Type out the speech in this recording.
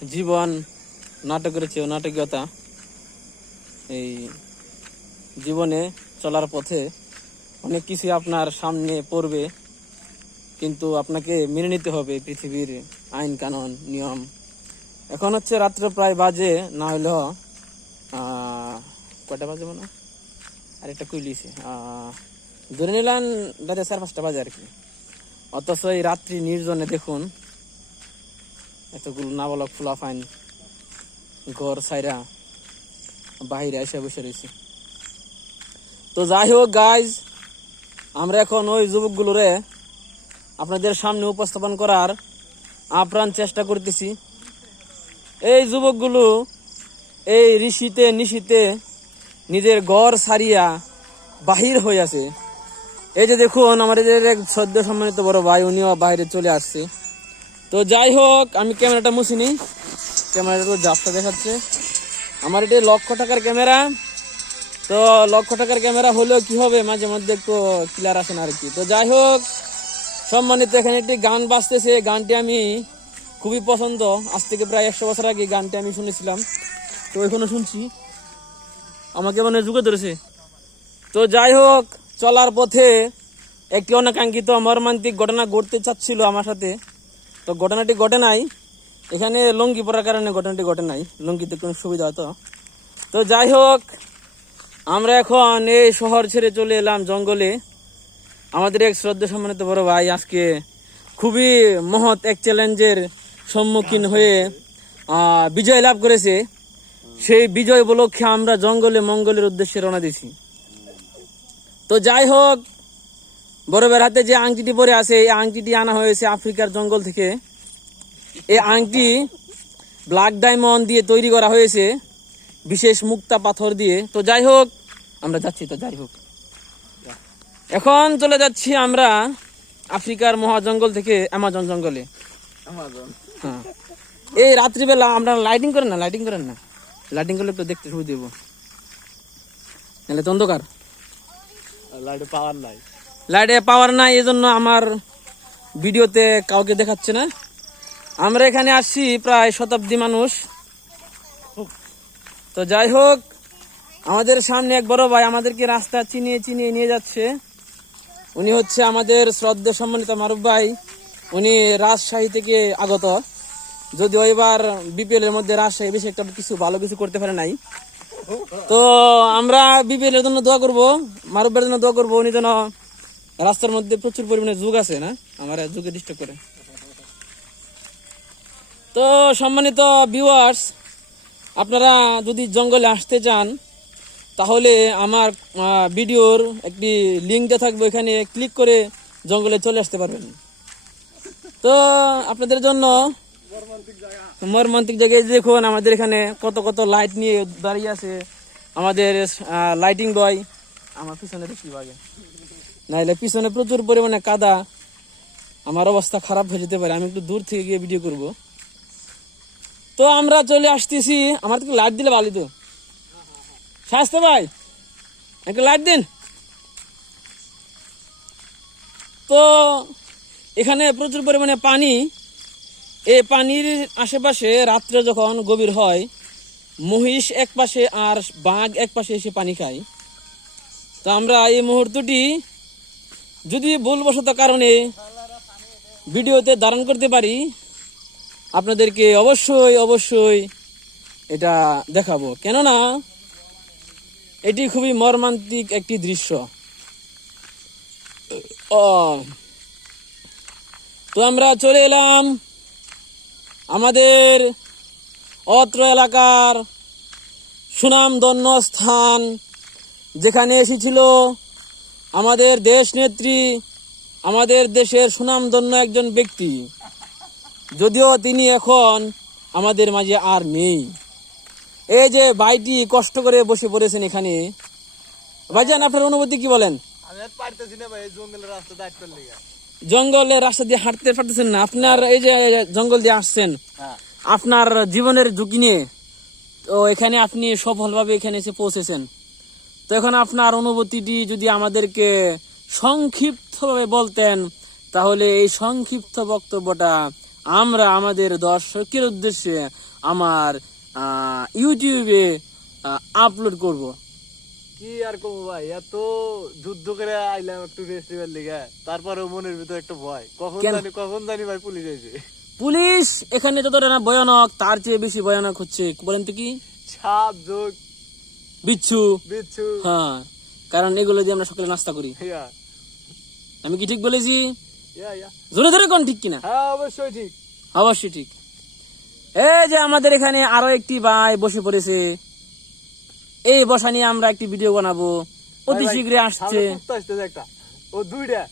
জীবন নাটকের চেয়েও নাটকীয়তা। এই জীবনে চলার পথে অনেক কিছু আপনার সামনে পড়বে, কিন্তু আপনাকে মেনে নিতে হবে পৃথিবীর আইন কানুন নিয়ম। এখন হচ্ছে রাত্রে প্রায় বাজে না হলেও কয়টা বাজে মনে হয়, আর একটা কুইলিছে ধরে নিলাম রাতে 4-5টা বাজে আর কি। অথচ এই রাত্রি নির্জনে দেখুন এতগুলো নাবালক ফুলাফাইন ঘর সাইরা বাহিরে এসে বসে রয়েছে। তো যাই হোক গাইজ, আমরা এখন ওই যুবকগুলোরে আপনাদের সামনে উপস্থাপন করার আপ্রাণ চেষ্টা করতেছি। এই যুবকগুলো এই ঋষিতে নিশিতে নিজের ঘর ছাড়িয়া বাহির হয়ে আছে। এই যে দেখুন আমাদের এক সদ্য সম্মানিত বড় ভাই, উনিও বাইরে চলে আসছে। তো যাই হোক, আমি ক্যামেরাটা মুছিনি, ক্যামেরাটা তো জাপটা দেখাচ্ছে। আমার এটি 1,00,000 টাকার ক্যামেরা। তো 1,00,000 টাকার ক্যামেরা হলেও কি হবে, মাঝে মধ্যে একটু ক্লিয়ার আসে না আর কি। তো যাই হোক সম্মানিত, এখানে একটি গান বাজতেছে, গানটি আমি খুবই পছন্দ। আজ থেকে প্রায় 100 বছর আগে গানটি আমি শুনেছিলাম, তো এখনো শুনছি, আমাকে মানে যুগে ধরেছে। তো যাই হোক, চলার পথে একটি অনাকাঙ্ক্ষিত মর্মান্তিক ঘটনা ঘটতে চাচ্ছিল আমার সাথে। তো ঘটনাটি ঘটে নাই, এখানে লুঙ্গি পরার কারণে ঘটনাটি ঘটে নাই, লুঙ্গিতে কোনো সুবিধা হতো। তো যাই হোক, আমরা এখন এই শহর ছেড়ে চলে এলাম জঙ্গলে। আমাদের এক শ্রদ্ধা সম্মানিত বড় ভাই আজকে খুবই মহৎ এক চ্যালেঞ্জের সম্মুখীন হয়ে বিজয় লাভ করেছে। সেই বিজয় উপলক্ষে আমরা জঙ্গলে মঙ্গলের উদ্দেশ্যে রওনা দিয়েছি। তো যাই হোক, বড় ভাইয়ের হাতে যে আংটিটি পরে আছে, এই আংটিটি আনা হয়েছে আফ্রিকার জঙ্গল থেকে। এই আংটি ব্ল্যাক ডায়মন্ড দিয়ে তৈরি করা হয়েছে, বিশেষ মুক্তা পাথর দিয়ে। তো যাই হোক, আমরা যাচ্ছি। তো যাই হোক, এখন চলে যাচ্ছি আমরা আফ্রিকার মহাজঙ্গল থেকে অ্যামাজন জঙ্গলে। হ্যাঁ, এই রাত্রিবেলা আমরা লাইটিং করেন না, লাইটিং করলে একটু দেখতে সুবিধা দেবো, নাহলে তো অন্ধকার। লাইটে পাওয়ার নাই, এই জন্য আমার ভিডিওতে কাউকে দেখাচ্ছে না। আমরা এখানে আসছি প্রায় শতাব্দী মানুষ। তো যাই হোক, আমাদের সামনে এক বড় ভাই আমাদেরকে রাস্তা চিনিয়ে চিনিয়ে নিয়ে যাচ্ছে। উনি হচ্ছে আমাদের শ্রদ্ধা সম্মানিত মারুফ ভাই। উনি রাজশাহী থেকে আগত, যদিও এবার বিপিএল এর মধ্যে রাজশাহী বেশি একটা কিছু ভালো কিছু করতে পারে নাই। তো আমরা বিপিএল এর জন্য দোয়া করবো, মারুফ ভাইয়ের জন্য দোয়া করবো, উনি যেন রাস্তার মধ্যে প্রচুর পরিমাণে যুগ আছে না, আমার যুগে ডিস্টার্ব করে। তো সম্মানিত ভিউয়ার্স, আপনারা যদি জঙ্গলে আসতে চান তাহলে আমার ভিডিওর একটি লিঙ্ক দেওয়া থাকবে, এখানে ক্লিক করে জঙ্গলে চলে আসতে পারবেন। তো আপনাদের জন্য মর্মান্তিক জায়গায় দেখুন আমাদের এখানে কত কত লাইট নিয়ে দাঁড়িয়ে আছে আমাদের লাইটিং বয়। আমার পিছনে দেখি আগে, নাইলে পিছনে প্রচুর পরিমাণে কাদা, আমার অবস্থা খারাপ হয়ে যেতে পারে। আমি একটু দূর থেকে গিয়ে ভিডিও করব। তো আমরা চলে আসতেছি। আমার তো লাইট দিলে ভালো তো, শাস্তে ভাই একটা লাইট দিন। তো এখানে প্রচুর পরিমাণে পানি। এই পানির আশেপাশে রাত্রে যখন গভীর হয়, মহিষ এক পাশে আর বাঘ এক পাশে এসে পানি খায়। তো আমরা এই মুহূর্তটি যদি ভুলবশত কারণে ভিডিওতে ধারণ করতে পারি, আপনাদেরকে অবশ্যই অবশ্যই এটা দেখাবো, কেননা এটি খুবই মর্মান্তিক একটি দৃশ্য। তো আমরা চলে এলাম আমাদের অত্র এলাকার সুনামধন্য স্থান, যেখানে এসেছিল আমাদের দেশ নেত্রী, আমাদের দেশের সুনামধন্য একজন ব্যক্তি, যদিও তিনি এখন আমাদের মাঝে আর নেই। এই যে ভাইটি কষ্ট করে বসে পড়েছেন এখানে। ভাইজান, আপনার অনুভূতি কি বলেন? জঙ্গলের রাস্তা দিয়ে হাঁটতে পারতেছেন না, আপনার এই যে জঙ্গল দিয়ে আসছেন আপনার জীবনের ঝুঁকি নিয়ে, তো এখানে আপনি সফলভাবে এখানে এসে পৌঁছেছেন। তো এখন আপনার অনুভূতিটি যদি আমাদেরকে সংক্ষিপ্তভাবে বলতেন, তাহলে এই সংক্ষিপ্ত বক্তব্যটা আমরা আমাদের দর্শকের উদ্দেশ্যে আমার ইউটিউবে আপলোড করব। কি আর কম ভাই, এত যুদ্ধ করে আইলাম একটু রেস্ট নেবার লিগে, তারপরেও মনের ভিতর একটা ভয়, কেন? কখন জানি ভাই পুলিশ এসে। পুলিশ এখানে যতটা না ভয়ানক, তার চেয়ে বেশি ভয়ানক হচ্ছে বলেন তো কি, সাপ, যোগ, বিচ্ছু। বিচ্ছু। হ্যাঁ, কারণ এগুলো দিয়ে আমরা সকালে নাস্তা করি। ইয়া, আমি কি ঠিক বলেছি? ইয়া, ইয়া। জোরে ধরে কোন ঠিক কিনা? হ্যাঁ অবশ্যই ঠিক। অবশ্যই ঠিক। এই যে আমাদের এখানে আরো একটি ভাই বসে পড়েছে, এই বসা নিয়ে আমরা একটি ভিডিও বানাবো, অতি ভাই, শীঘ্রই আসছে। সামনে কুত্তা আসতেছে একটা, ও দুইটা।